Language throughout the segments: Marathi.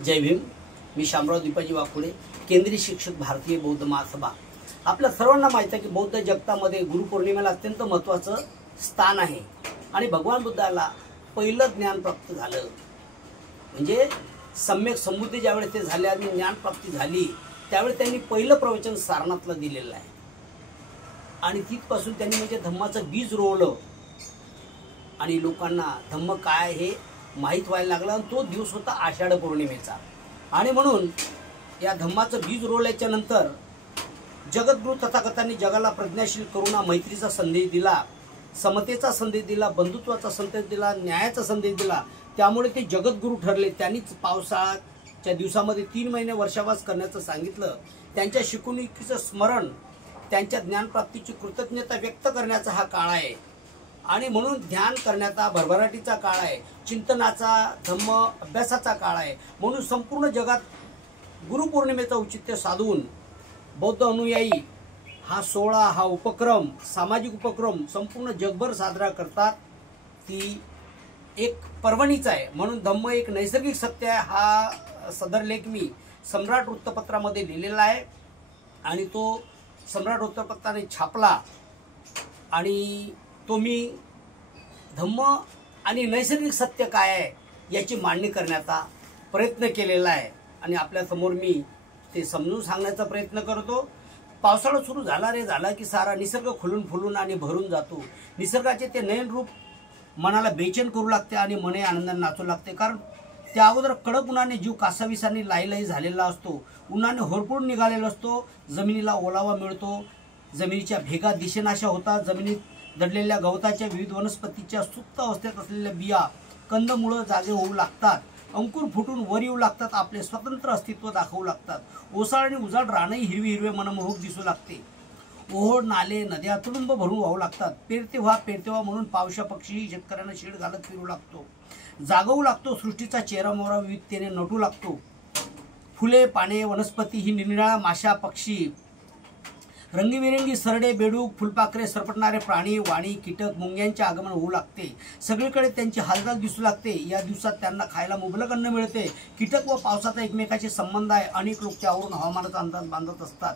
जय भीम। मी शामराव दीपाजी वाकुळे, केंद्रीय शिक्षक, भारतीय बौद्ध महासभा। आपल्या सर्वांना माहिती आहे की बौद्ध जगतामध्ये गुरुपौर्णिमेला अत्यंत महत्त्वाचं स्थान आहे आणि भगवान बुद्धाला पहिलं ज्ञान प्राप्त झालं म्हणजे सम्यक समृद्धी ज्यावेळी ते झाले आणि ज्ञान प्राप्ती झाली त्यावेळी त्यांनी पहिलं प्रवचन सारनाथला दिलेलं आहे आणि तिथपासून त्यांनी म्हणजे धम्माचं बीज रोवलं आणि लोकांना धम्म काय हे माहीत व्हायला लागला आणि तो दिवस होता आषाढ पौर्णिमेचा। आणि म्हणून या धम्माचं बीज रोवल्याच्या नंतर जगद्गुरु तथागतांनी जगाला प्रज्ञाशील करुणा मैत्रीचा संदेश दिला, समतेचा संदेश दिला, बंधुत्वाचा संदेश दिला, न्यायाचा संदेश दिला। त्यामुळे ते जगद्गुरु ठरले। त्यांनीच पावसाळ्याच्या दिवसामध्ये 3 महिने वर्षावास करण्याचं सांगितलं। त्यांच्या शिकवणुकीचं स्मरण, त्यांच्या ज्ञानप्राप्तीची कृतज्ञता व्यक्त करण्याचा हा काळ आहे आणि म्हणून ध्यान करण्याचा भरभराटीचा काळ आहे, चिंतनाचा धम्म अभ्यासाचा काळ आहे। म्हणून संपूर्ण जगात गुरुपौर्णिमेचं औचित्य साधून बौद्ध अनुयायी हा सोहळा, हा उपक्रम, सामाजिक उपक्रम संपूर्ण जगभर साजरा करतात। ती एक पर्वणीच आहे। म्हणून धम्म एक नैसर्गिक सत्य आहे हा सदर लेख मी सम्राट वृत्तपत्रामध्ये लिहिलेला आहे आणि तो सम्राट वृत्तपत्राने छापला आणि तो मी धम्म आणि नैसर्गिक सत्य काय आहे याची मांडणी करण्याचा प्रयत्न केलेला आहे आणि आपल्या समोर मी ते समजून सांगण्याचा प्रयत्न करतो। पावसाळा सुरू झाला की सारा निसर्ग खुलून फुलून आणि भरून जातो। निसर्गाचे ते नयन रूप मनाला बेचैन करू लागते आणि मने आनंदाने नाचू लागते, कारण त्या अगोदर कडक उन्हाने जीव कासाविसाने लाईलाई झालेला असतो, उन्हाने होरपळून निघालेला असतो, जमिनीला ओलावा मिळतो, जमिनीच्या भेगा दिशेनाशा होतात, जमिनीत दडलेल्या गवताच्या विविध वनस्पतीच्या सुप्त अवस्थेत असलेल्या बिया कंदमुळं जागे होऊ लागतात, अंकुर फुटून वर येऊ लागतात, आपले स्वतंत्र अस्तित्व दाखवू लागतात। ओसाळ आणि उजाड रानही हिरवे मनमोहक दिसू लागते, ओहोळ नाले नद्या तुडुंब भरून वाहू लागतात, पेरते व्हा म्हणून पावसा पक्षी शेतकऱ्यांना शेड घालत फिरू लागतो, जागवू लागतो, सृष्टीचा चेहरा मोहरा विविधतेने नटू लागतो। फुले पाने वनस्पती ही निरनिराळ्या माशा पक्षी, रंगीबेरंगी सरडे बेडूक फुलपाखरे सरपटणारे प्राणी वाणी कीटक मुंग्यांचे आगमन होऊ लागते, सगळीकडे त्यांची हालचाल दिसू लागते। या दिवसात त्यांना खायला मुबलक अन्न मिळते। कीटक व पावसाचा एकमेकाशी संबंध आहे। अनेक लोक त्यावरून हवामानाचा अंदाज बांधत असतात।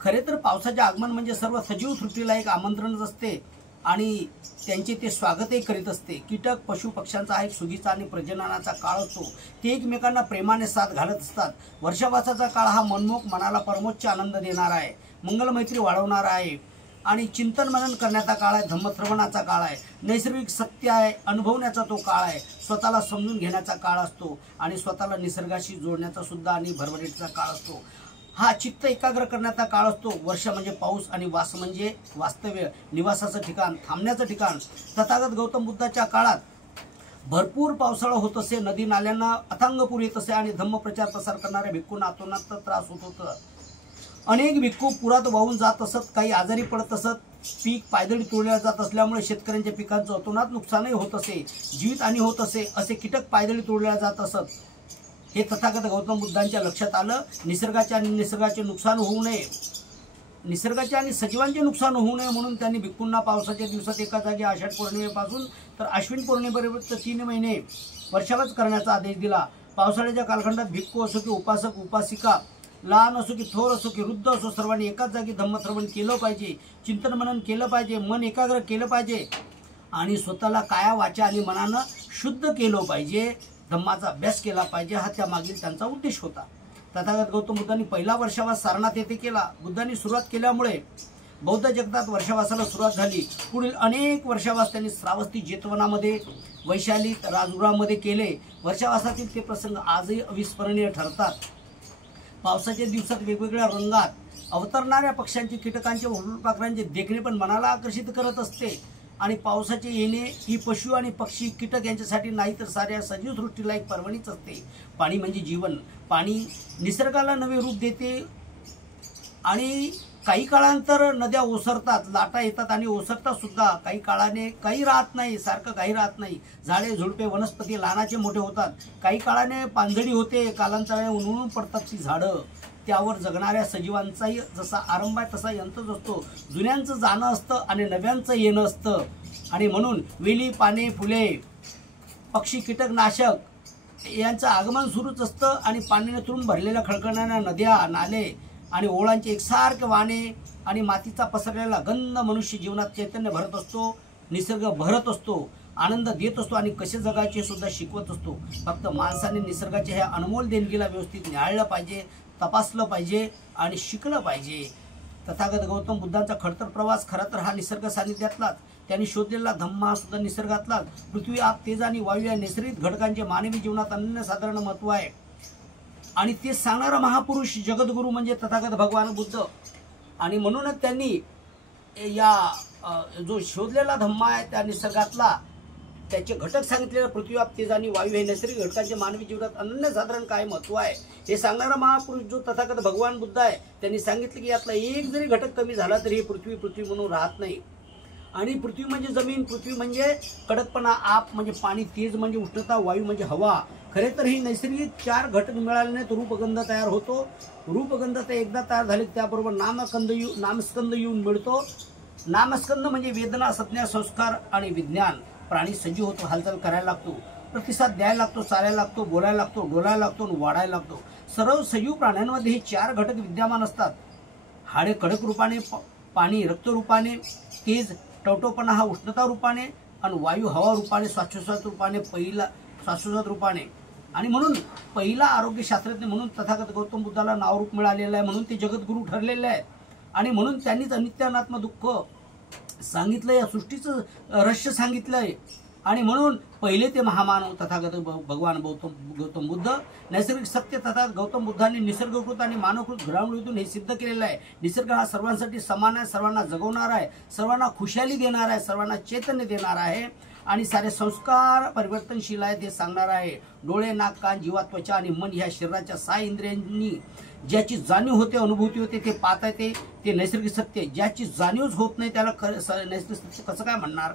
खरे तर पावसाचे आगमन म्हणजे सर्व सजीव सृष्टीला एक आमंत्रणच असते आणि त्यांचे ते स्वागतही करीत असते। कीटक पशु पक्ष्यांचा हा एक सुगीचा आणि प्रजननाचा काळ असतो। ते एकमेकांना प्रेमाने साथ घालत असतात। वर्षावासाचा काळ हा मनमोहक मनाला परमोच्च आनंद देणारा आहे, मंगलमैत्री वाढवणारा आहे आणि चिंतन मनन करण्याचा काळ आहे, धम्मश्रवणाचा काळ आहे, नैसर्गिक सत्य आहे अनुभवण्याचा तो काळ आहे, स्वतःला समजून घेण्याचा काळ असतो आणि स्वतःला निसर्गाशी जोडण्याचा सुद्धा आणि भरभराटीचा काळ असतो। हा चित्त एकाग्र करण्याचा काळ असतो। वर्ष म्हणजे पाऊस आणि वास म्हणजे वास्तव्य, निवासाचं ठिकाण, थांबण्याचं ठिकाण। तथागत गौतम बुद्धाच्या काळात भरपूर पावसाळा होत असे, नदी नाल्यांना अथांग पूर येत असे आणि धम्म प्रचार प्रसार करणाऱ्या भिक्खूंना अतोनात त्रास होत होता। अनेक भिक्खू पुरात वाहून जात असत, काही आजारी पडत असत, पीक पायदळी तोडल्या जात असल्यामुळे शेतकऱ्यांच्या पिकांचं अतोनात नुकसानही होत असे, जीवितहानी होत असे, असे कीटक पायदळी तोडल्या जात असत। हे तथागत गौतम बुद्धांच्या लक्षात आलं। निसर्गाचे नुकसान होऊ नये, निसर्गाचे आणि सजीवांचे नुकसान होऊ नये म्हणून त्यांनी भिक्खूंना पावसाच्या दिवसात एका जागी आषाढ पौर्णिमेपासून तर अश्विन पौर्णिमेपर्यंत 3 महिने वर्षावास करण्याचा आदेश दिला। पावसाळ्याच्या कालखंडात भिक्खू असो की उपासक उपासिका, लहान असो की थोर असो की वृद्ध असो, सर्वांनी एकाच जागी धम्मश्रवण केलं पाहिजे, चिंतन मनन केलं पाहिजे, मन एकाग्र केलं पाहिजे आणि स्वतःला काया वाचा आणि मनानं शुद्ध केलं पाहिजे, धम्माचा अभ्यास केला पाहिजे। हा त्यामागील त्यांचा उद्देश होता। तथागत गौतम बुद्धांनी पहिला वर्षावास सारनाथ येथे केला। बुद्धांनी सुरुवात केल्यामुळे बौद्ध जगतात वर्षावासाला सुरुवात झाली। पुढील अनेक वर्षावास त्यांनी श्रावस्ती जेतवनामध्ये, वैशालीत, राजगृहामध्ये केले। वर्षावासातील ते प्रसंग आजही अविस्मरणीय ठरतात। पावसाच्या दिवसात वेगवेगळ्या रंगात अवतरणाऱ्या पक्ष्यांचे, कीटकांचे व फुलपाखरांचे देखणे पण मनाला आकर्षित करत असते आणि पावसाचे येणे ही पशु आणि पक्षी कीटक यांच्यासाठी नाही तर साऱ्या सजीव सृष्टीला एक पर्वणीच असते। पाणी म्हणजे जीवन, पाणी निसर्गाला नवे रूप देते आणि काही काळानंतर नद्या ओसरतात, लाटा येतात आणि ओसरतात सुद्धा। काही काळाने काही राहत नाही, सारखं काही राहत नाही। झाडे झुडपे वनस्पती लहानाचे मोठे होतात, काही काळाने पानझडी होते, कालांतराने उन्मळून पडतात ती झाडं। त्यावर जगणाऱ्या सजीवांचाही जसा आरंभ आहे तसा यंत्रच असतो। जुन्यांचं जाणं असतं आणि नव्यांचं येणं असतं आणि म्हणून वेली पाने फुले पक्षी कीटकनाशक यांचं आगमन सुरूच असतं आणि पाण्याने तुरून भरलेल्या खळखळणाऱ्या नद्या, नाले आणि ओळांचे एकसारखे वाहने आणि मातीचा पसरलेला गंध मनुष्य जीवनात चैतन्य भरत असतो, निसर्ग भरत असतो, आनंद देत असतो आणि कसे जगायचे सुद्धा शिकवत असतो. फक्त माणसाने निसर्गाच्या ह्या अनमोल देणगीला व्यवस्थित निहाळलं पाहिजे, तपासलं पाहिजे आणि शिकलं पाहिजे. तथागत गौतम बुद्धांचा खडतर प्रवास खरा तर हा निसर्ग सानिध्यातलाच. त्यांनी शोधलेला धम्म हा सुद्धा निसर्गातलाच. पृथ्वी, आप, तेज आणि वायू या नैसर्गिक घटकांचे मानवी जीवनात अनन्यसाधारण महत्व आहे आणि ते सांगणारा महापुरुष जगद्गुरू म्हणजे तथागत भगवान बुद्ध. आणि म्हणूनच त्यांनी या जो शोधलेला धम्म आहे त्या निसर्गातला त्याचे घटक सांगितलेले पृथ्वी, आप, तेज आणि वायू हे नैसर्गिक घटकांचे मानवी जीवनात अनन्यसाधारण काय महत्व आहे हे सांगणारा महापुरुष जो तथागत भगवान बुद्ध आहे त्यांनी सांगितले की यातला एक जरी घटक कमी झाला तरी हे पृथ्वी पृथ्वी म्हणून राहत नाही. आणि पृथ्वी म्हणजे जमीन, पृथ्वी म्हणजे कडकपणा, आप म्हणजे पाणी, तेज म्हणजे उष्णता, वायू म्हणजे हवा. खरे तर ही नैसर्गिक 4 घटक मिळाल्याने तो रूपगंध तयार होतो. रूपगंध ते एकदा तयार झाले त्याबरोबर नामस्कंद येऊन मिळतो. नामस्कंद म्हणजे वेदना, संज्ञा, संस्कार आणि विज्ञान. प्राणी सजीव होतो, हालचाल करायला लागतो, प्रतिसाद द्यायला लागतो, चालायला लागतो, बोलायला लागतो, डोलायला लागतो आणि वाढायला लागतो. सर्व सजीव प्राण्यांमध्ये हे 4 घटक विद्यमान असतात. हाडे कडक रूपाने, पाणी रक्त रूपाने, तेज टवटवपणा हा उष्णता रूपाने आणि वायू हवा रूपाने, श्वासोच्छ्वास रूपाने, श्वासोच्छ्वास रूपाने. आणि म्हणून पहिला आरोग्यशास्त्रज्ञ म्हणून तथागत गौतम बुद्धाला नावरूप मिळालेलं आहे, म्हणून ते जगद्गुरू ठरलेले आहेत. आणि म्हणून त्यांनीच अनित्य अनात्म दुःख सांगितलं, या सृष्टीचं रहस्य सांगितलंय. आणि म्हणून पहिले ते महामानव तथागत भगवान गौतम बुद्ध. नैसर्गिक सत्य तथागत गौतम बुद्धांनी निसर्गकृत आणि मानवकृत घडामोडीतून हे सिद्ध केलेलं आहे. निसर्ग हा सर्वांसाठी समान आहे, सर्वांना जगवणार आहे, सर्वांना खुशाली देणार आहे, सर्वांना चैतन्य देणार आहे आणि सारे संस्कार परिवर्तनशील आहेत हे सांगणार आहे. डोळे, नाक, कान, जीवा, त्वचा आणि मन ह्या शरीराच्या 6 इंद्रियांनी ज्याची जाणीव होते, अनुभूती होते, ते पाहता येते ते नैसर्गिक सत्य. ज्याची जाणीवच होत नाही त्याला नैसर्गिक सत्य कसं काय म्हणणार.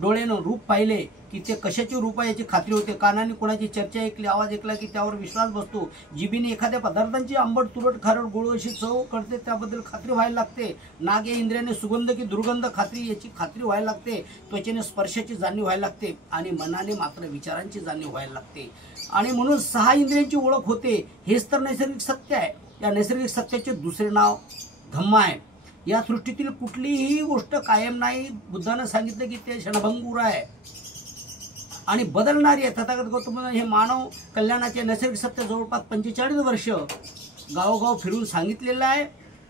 डोळ्यानं रूप पाहिले की ते कशाचे रूप आहे याची खात्री होते. कानाने कोणाची चर्चा ऐकली, आवाज ऐकला की त्यावर विश्वास बसतो. जिभीने एखाद्या पदार्थांची आंबट, तुरट, खारट, गोड अशी चव कळते, त्याबद्दल खात्री व्हायला लागते. नाक या इंद्रियाने सुगंध की दुर्गंध खात्री याची खात्री व्हायला लागते. त्वचेने स्पर्शाची जाणीव व्हायला लागते आणि मनाने मात्र विचारांची जाणीव व्हायला लागते. आणि म्हणून 6 इंद्रियांची ओळख होते. हेच तर नैसर्गिक सत्य आहे. या नैसर्गिक सत्याचे दुसरे नाव धम्म आहे. या सृष्टीतील कुठलीही गोष्ट कायम नाही. बुद्धानं सांगितलं की ते क्षणभंगूर आहे आणि बदलणारी आहे. तथागत गौतम हे मानव कल्याणाचे नैसर्गिक सत्य जवळपास 45 वर्ष गावोगाव फिरून सांगितलेलं आहे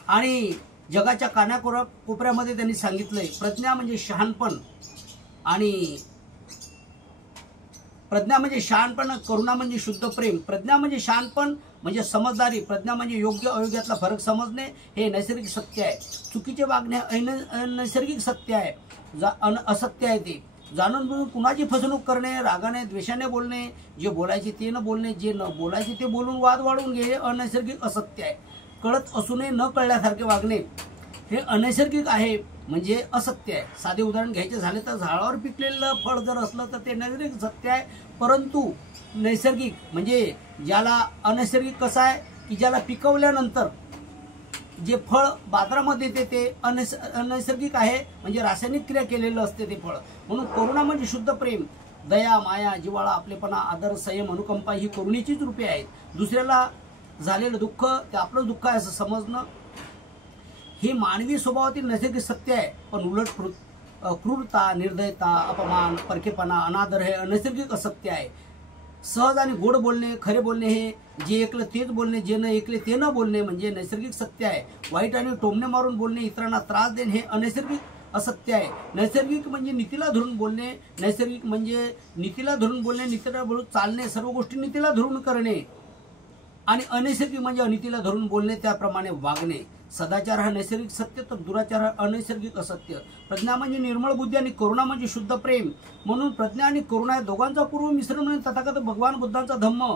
आणि जगाच्या कानाकोपऱ्यामध्ये त्यांनी सांगितलंय. प्रज्ञा म्हणजे शहाणपण आणि करुणा म्हणजे शुद्ध प्रेम. प्रज्ञा म्हणजे शहाणपण म्हणजे समजदारी. प्रज्ञा म्हणजे योग्य अयोग्यातला फरक समजणे, हे नैसर्गिक सत्य आहे. चुकीचे वागणे अनैसर्गिक सत्य आहे, असत्य आहे. ते जाणून बुजून कुणाची फसवणूक करणे, रागाने द्वेषाने बोलणे, जे बोलायचे ते न बोलणे, जे न बोलायचे ते बोलून वाद वाढवून घेणे अनैसर्गिक असत्य आहे. कळत असूनही न कळल्यासारखे वागणे हे अनैसर्गिक आहे म्हणजे असत्य आहे. साधे उदाहरण घ्यायचे झाले तर झाडावर पिकलेलं फळ जर असलं तर ते नैसर्गिक सत्य आहे. परंतु नैसर्गिक म्हणजे ज्याला अनैसर्गिक कसं आहे की ज्याला पिकवल्यानंतर जे फळ बाजारामध्ये येते ते अनैसर्गिक आहे म्हणजे रासायनिक क्रिया केलेलं असते ते फळ. म्हणून करुणा म्हणजे शुद्ध प्रेम, दया, माया, जिव्हाळा, आपलेपणा, आदर, संयम, अनुकंपा ही करुणेचीच रूपे आहेत. दुसऱ्याला झालेलं दुःख ते आपलं दुःख आहे असं समजणं हे मानवी स्वभावातील नैसर्गिक सत्य आहे. पण उलट क्रूरता, निर्दयता, अपमान, परकेपणा, अनादर हे अनैसर्गिक असत्य आहे. सहज आणि गोड बोलणे, खरे बोलणे, हे जे ऐकलं तेच बोलणे, जे न ऐकले ते न बोलणे म्हणजे नैसर्गिक सत्य आहे. वाईट आणि टोमणे मारून बोलणे, इतरांना त्रास देणे हे अनैसर्गिक असत्य आहे. नैसर्गिक म्हणजे नीतीला धरून बोलणे, नैसर्गिक म्हणजे नीतीला धरून बोलणे, नीतीला धरून चालणे, सर्व गोष्टी नीतीला धरून करणे. आणि अनैसर्गिक म्हणजे अनितीला धरून बोलणे, त्याप्रमाणे वागणे. सदाचार हा नैसर्गिक सत्य तर दुराचार हा अनैसर्गिक असत्य. प्रज्ञा म्हणजे निर्मळ बुद्धी आणि करुणा म्हणजे शुद्ध प्रेम. म्हणून प्रज्ञा आणि करुणा या दोघांचा पूर्व मिश्रण म्हणजे तथागत भगवान बुद्धांचा धम्म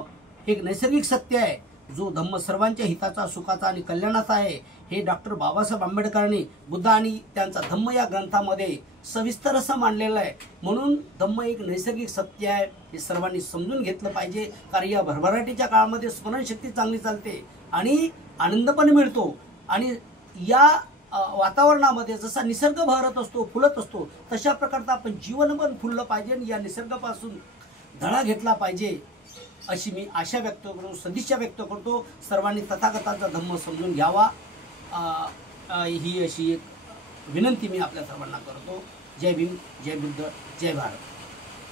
एक नैसर्गिक सत्य आहे. जो धम्म सर्वांच्या हिताचा, सुखाचा आणि कल्याणाचा आहे हे डॉक्टर बाबासाहेब आंबेडकरांनी बुद्ध आणि त्यांचा धम्म या ग्रंथामध्ये सविस्तर असं मांडलेलं आहे. म्हणून धम्म एक नैसर्गिक सत्य आहे हे सर्वांनी समजून घेतलं पाहिजे. कारण या भरभराटीच्या काळामध्ये स्मरणशक्ती चांगली चालते आणि आनंद पण मिळतो. आणि या वातावरणामध्ये जसा निसर्ग बहरत असतो, फुलत असतो, तशा प्रकारचं आपण जीवन पण फुललं पाहिजे आणि या निसर्गापासून धडा घेतला पाहिजे. अशी मी आशा व्यक्त करतो, सदिच्छा व्यक्त करतो. सर्वांनी तथागताचा धम्म समजून घ्यावा, ही अशी एक विनंती मी आपल्या सर्वांना करतो. जय भीम, जय बुद्ध, जय भारत.